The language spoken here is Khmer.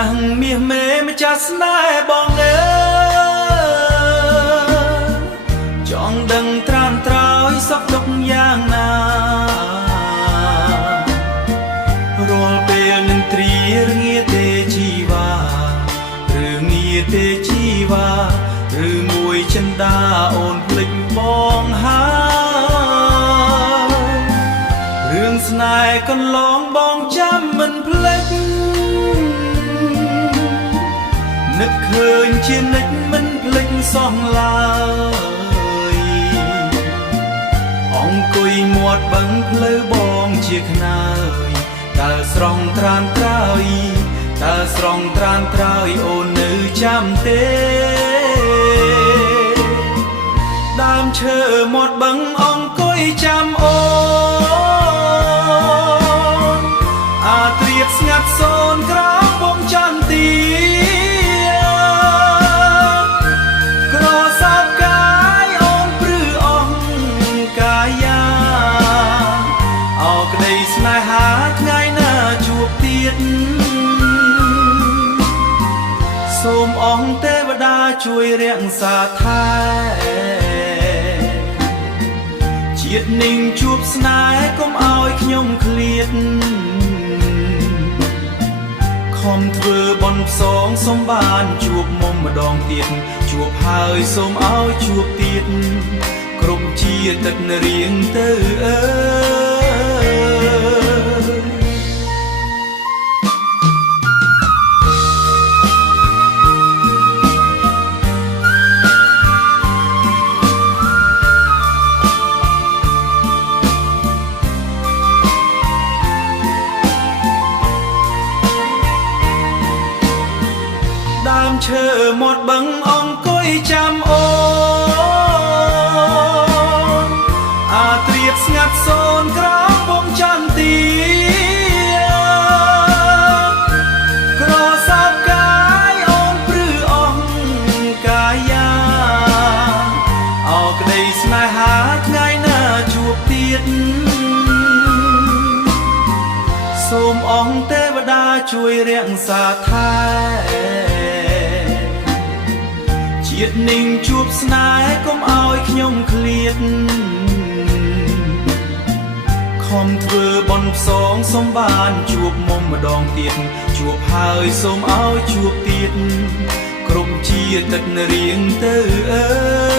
ណាស់មាសមេម្ចាស់ស្នេហ៍បងអើយចង់ដឹងត្រានត្រោយសុខទុក្ខយ៉ាងណារាល់ពេលនឹងត្រៀរងាទេជីវ៉ាឬងាទេជីវ៉ាឬមួយចិន្តាអូនភ្លេចបងហើយរឿងស្នេហ៍កន្លងបងចាំមិនភ្លេចនឹកឃើញជានិច្ចមិនភ្លេចសោះឡើយអង្គុយមាត់បឹងផ្លូវបងជាខ្នើយតើស្រង់ត្រានត្រើយតើស្រង់ត្រានត្រើយអូននៅចាំទេដើមឈើមាត់បឹងអង្គុយចាំអូនអាត្រៀបស្ងាត់សូនក្រោមវងចន្ទីក្រសោបកាយអូនព្រឺអង្កាយាអោក្តីស្នេហាថ្ងៃណាជួបទៀតសូមអង្គទេវតាជួយរក្សាថែជាតិនឹងជួបស្នេហ៍កុំឲ្យខ្ញុំឃ្លាតខំធ្វើបន់ផ្សងសូមបានជួបមុំម្ដងទៀតជួបហើយសូមឲ្យជួបទៀតក្រុមជាទឹករៀងទៅអើដើមឈើមាត់បឹងអង្គុយចាំអូនអាត្រៀបស្ងាត់សូនក្រោមវងចន្ទីក្រសោបកាយអូនព្រឺអង្កាយាអោក្តីស្នេហាថ្ងៃណាជួបទៀតសូមអង្គទេវតាជួយរក្សាថែជាតិនឹងជួបស្នេហ៍កុំឲ្យខ្ញុំឃ្លាតខំធ្វើបន់ផ្សងសូមបានជួបមុំម្ដងទៀតជួបហើយសូមឲ្យជួបទៀតក្រុមជាទឹករៀងទៅអើ